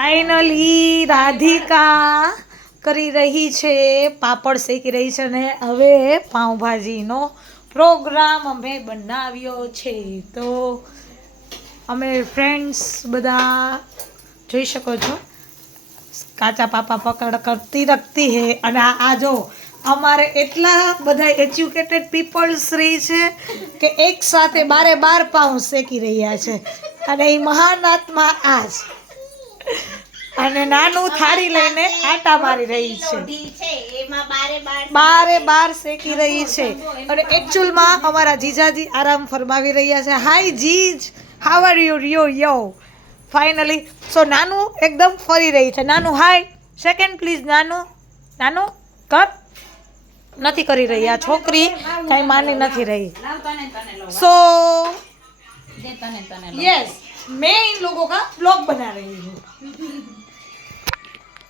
Finally Radhika કરી રહી છે, પાપડ શેકી રહી છે ને હવે પાઉંભાજીનો પ્રોગ્રામ અમે બનાવ્યો છે. તો અમે ફ્રેન્ડ્સ બધા જોઈ શકો છો, કાચા પાપા પકડ કરતી રખતી હે. અને આ જો અમારે એટલા બધા એજ્યુકેટેડ પીપલ્સ રહી છે કે એક સાથે 12 પાઉં શેકી રહ્યા છે. અને એ મહાન આત્મા આ છે. અને નાનું થાળી લઈને આટા મારી રહી છે, 12 શેકી રહી છે. અને એકચ્યુઅલમાં અમારા જીજાજી આરામ ફરમાવી રહ્યા છે. હાય જીજ, હાવ આર યુ? ફાઇનલી સો નાનું એકદમ ફરી રહી છે. નાનું હાય, સેકન્ડ પ્લીઝ. નાનું કર, નથી કરી રહી આ છોકરી, કાંઈ માની નથી રહી. સો यस, मैं इन लोगों का ब्लॉग बना रही हूँ.